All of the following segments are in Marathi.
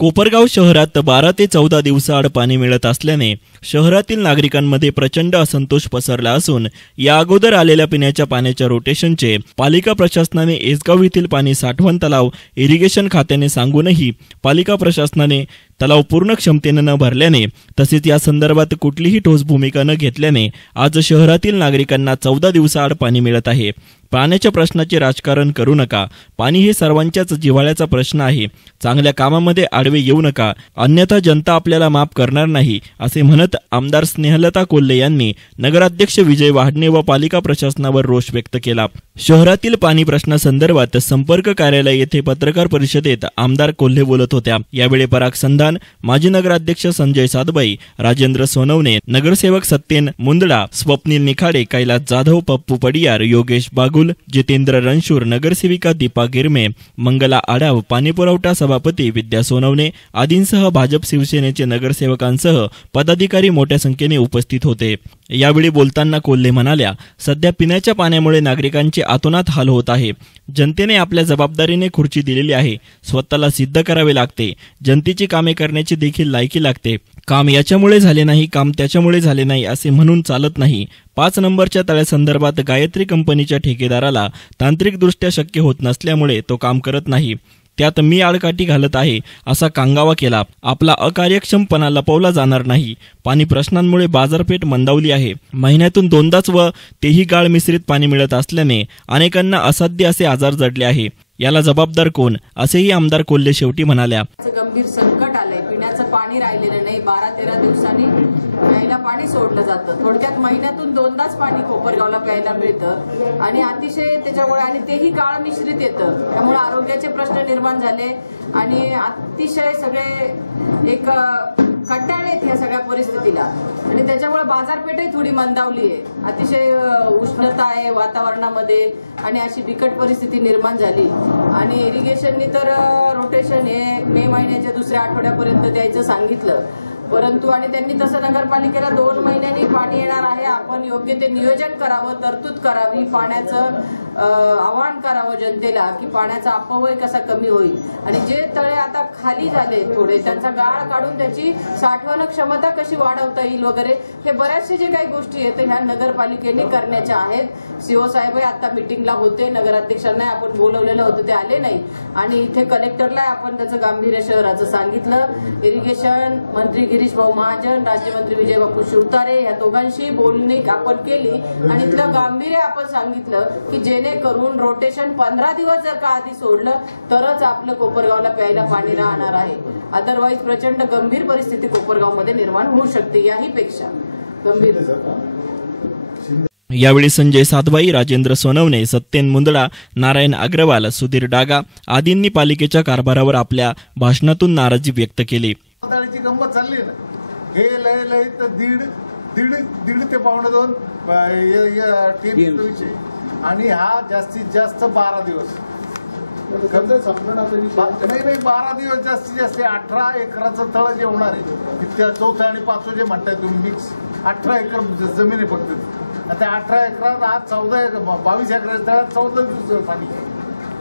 कोपरगाव शहरात बारा ते चौदा दिवसाआड पाणी मिळत असल्याने शहरातील नागरिकांमध्ये प्रचंड असंतोष पसरला असून या अगोदर आलेल्या पिण्याच्या पाण्याच्या रोटेशनचे पालिका प्रशासनाने एसगाव येथील पाणी साठवण तलाव इरिगेशन खात्याने सांगूनही पालिका प्रशासनाने तलाव पूर्ण क्षमतेनं न भरल्याने तसेच या संदर्भात कुठलीही ठोस भूमिका न घेतल्याने आज शहरातील नागरिकांना चौदा दिवसाआड पाणी मिळत आहे. पाण्याच्या प्रश्नाचे राजकारण करू नका. पाणी हे सर्वांच्याच जिव्हाळ्याचा प्रश्न आहे. चांगल्या कामामध्ये आडवे येऊ नका. अन्यथा जनता आपल्याला माफ करणार नाही असे म्हणत आमदार स्नेहलता कोल्हे यांनी नगराध्यक्ष विजय वाढणे व पालिका प्रशासनावर रोष व्यक्त केला. शहरातील पाणी प्रश्नासंदर्भात संपर्क कार्यालय येथे पत्रकार परिषदेत आमदार कोल्हे बोलत होत्या. यावेळी पराग संधान माजी नगराध्यक्ष संजय सातबाई राजेंद्र सोनवणे नगरसेवक सत्येन मुंदडा स्वप्नील निखाडे कैलास जाधव पप्पू पडियार योगेश बागुल जितेंद्र रणशूर नगरसेविका दीपा गिरमे मंगला आडाव पाणीपुरवठा सभापती विद्या सोनवणे आदींसह भाजप शिवसेनेचे नगरसेवकांसह पदाधिकारी मोठ्या संख्येने उपस्थित होते. यावेळी बोलताना कोल्हे म्हणाल्या सध्या पिण्याच्या पाण्यामुळे नागरिकांचे आतोनात हाल होत आहे. जनतेने आपल्या जबाबदारीने खुर्ची दिलेली आहे. स्वतःला सिद्ध करावे लागते. जनतेची कामे करण्याची देखील लायकी लागते. काम याच्यामुळे झाले नाही काम त्याच्यामुळे झाले नाही असे म्हणून चालत नाही. पाच नंबरच्या तळ्यासंदर्भात गायत्री कंपनीच्या ठेकेदाराला तांत्रिकदृष्ट्या शक्य होत नसल्यामुळे तो काम करत नाही. त्यात मी आडकाठी घालत आहे असा कांगावा केला. आपला अकार्यक्षमपणा लपवला जाणार नाही. पाणी प्रश्नांमुळे बाजारपेठ मंदावली आहे. महिन्यातून दोनदाच व तेही गाळ मिश्रित पाणी मिळत असल्याने अनेकांना असाध्य असे आजार जडले आहे. याला जबाबदार कोण? असेही आमदार कोल्हे शेवटी म्हणाल्या. गंभीर संकट आलंय. पिण्याचं पाणी राहिलेलं नाही. बारा तेरा दिवसांनी प्यायला पाणी सोडलं जातं. थोडक्यात महिन्यातून दोनदाच पाणी कोपरगावला प्यायला मिळतं. आणि अतिशय त्याच्यामुळे आणि तेही गाळ मिश्रित येतं. त्यामुळे आरोग्याचे प्रश्न निर्माण झाले. आणि अतिशय सगळे एक कंटाळलेत या सगळ्या परिस्थितीला. आणि त्याच्यामुळे बाजारपेठही थोडी मंदावली आहे. अतिशय उष्णता आहे वातावरणामध्ये आणि अशी बिकट परिस्थिती निर्माण झाली. आणि इरिगेशननी तर रोटेशन हे मे महिन्याच्या दुसऱ्या आठवड्यापर्यंत द्यायचं सांगितलं. परंतु आणि त्यांनी तसं नगरपालिकेला दोन महिन्यांनी पाणी येणार आहे. आपण योग्य ते नियोजन करावं तरतूद करावी पाण्याचं आवाहन करावं जनतेला की पाण्याचा अपव्यय कसा कमी होईल. आणि जे तळे आता खाली झाले थोडे त्यांचा गाळ काढून त्याची साठवण क्षमता कशी वाढवता येईल वगैरे हे बऱ्याचशे जे काही गोष्टी आहेत ह्या नगरपालिकेने करण्याच्या आहेत. सीओ साहेब आता मिटिंगला होते नगराध्यक्षांना आपण बोलवलेलं होतं ते आले नाही. आणि इथे कलेक्टरला आपण त्याचं गांभीर्य शहराचं सांगितलं. इरिगेशन मंत्री गिरीश भाऊ महाजन राज्यमंत्री विजय बापू शिवतारे या दोघांशी बोलणी आपण केली. आणि इथलं गांभीर्य आपण सांगितलं की जेणेकरून रोटेशन पंधरा दिवस जर का आधी सोडलं तरच आपलं कोपरगावला प्यायला पाणी राहणार आहे. अदरवाईज प्रचंड गंभीर परिस्थिती कोपरगावमध्ये निर्माण होऊ शकते याही पेक्षा गंभीर. यावेळी संजय सातबाई राजेंद्र सोनवणे सत्येन मुंदडा नारायण अग्रवाल सुधीर डागा आदींनी पालिकेच्या कारभारावर आपल्या भाषणातून नाराजी व्यक्त केली. चालली ना? हे लय लय तर दीड दीड दीड ते पावणे दोन विषय. आणि हा जास्तीत जास्त बारा दिवस. नाही नाही बारा दिवस जास्तीत जास्त अठरा एकराचं तळ जे होणार आहे त्या चौथं आणि पाचवं जे म्हणताय तुम्ही मिक्स अठरा एकर जमीन आहे फक्त. आता अठरा एकरात आज चौदा एकर बावीस एकराच्या तळ्यात चौदा दिवसाचं पाणी.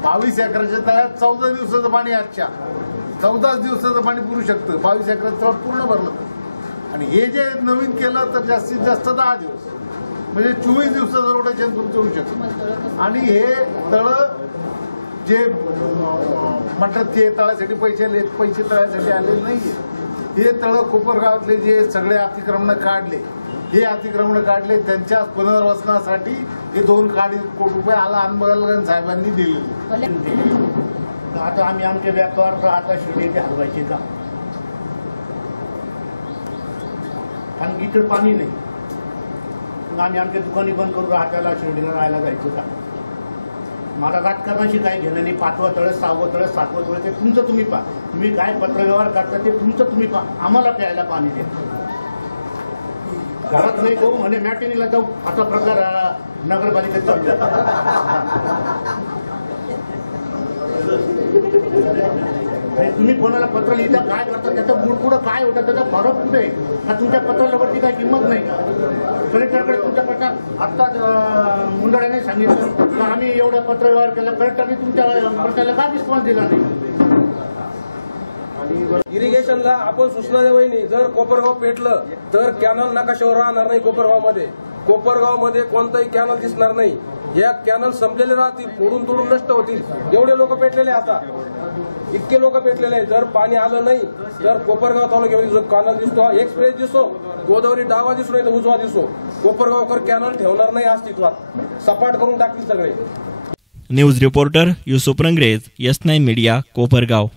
बावीस एकराच्या तळ्यात चौदा दिवसाचं पाणी आजच्या. चौदाच दिवसाचं पाणी पुरू शकतं. बावीस एकराचं तळ पूर्ण भरलं. आणि हे जे नवीन केलं तर जास्तीत जास्त दहा दिवस. म्हणजे चोवीस दिवसाचं रोटेशन तुमचं होऊ शकतं. आणि हे तळ जे म्हणतात ते तळासाठी पैसे आले पैसे तळासाठी आलेले नाही हे तळ कोपरगावातले जे सगळे अतिक्रमण काढले हे अतिक्रमण काढले त्यांच्या पुनर्वसनासाठी हे दोन काडी कोटी रुपये आला अनबलगन साहेबांनी दिलेले. आता आम्ही आमचे व्यापार आता शिर्डीचे हलवायचे का कारण इथं पाणी नाही. मग आम्ही आमच्या दुकानी बंद करून राहत्याला शिर्डीला राहायला जायचं का मला राजकारणाशी काही घेणं नाही. पाचवं तळ सहावं तळ सातवं तळ ते तुमचं तुम्ही पहा. तुम्ही काय पत्रव्यवहार करता ते तुमचं तुम्ही पहा. आम्हाला प्यायला पाणी द्या. घरात नाही जाऊ म्हणे मॅटिनीला जाऊ. असा प्रकार नगरपालिकेत चालू तुम्ही कोणाला पत्र लिहिता काय करता त्याचं मूळ पुढं काय होतं त्याचा फरक कुठे का तुमच्या पत्रावरती काही किंमत नाही का? कलेक्टरकडे तुमच्या आत्ताच मुंडळ्याने सांगितलं की आम्ही एवढं पत्र व्यवहार केला? कलेक्टरने तुमच्या पत्राला का रिस्पॉन्स दिला नाही? इरिगेशनला आपण सूचना द्या जर कोपरगाव पेटलं तर कॅनल नकाशावर राहणार नाही कोपरगाव कोपरगावमध्ये कोपरगावमध्ये कोणताही कॅनल दिसणार नाही. या कॅनल संपलेले राहतील फोडून तोडून नष्ट होतील. एवढे लोक पेटलेले आता. इतके लोक पेटलेले आहेत. जर पाणी आलं नाही तर कोपरगाव तालुक्यामध्ये जो कॅनल दिसतो एक्सप्रेस दिसतो. गोदावरी डावा दिसू नाही तर उजवा दिसतो. कोपरगावकर कॅनल ठेवणार नाही अस्तित्वात. सपाट करून टाकतील सगळे. News reporter Yusuf Rangrez S nine media Kopargaon.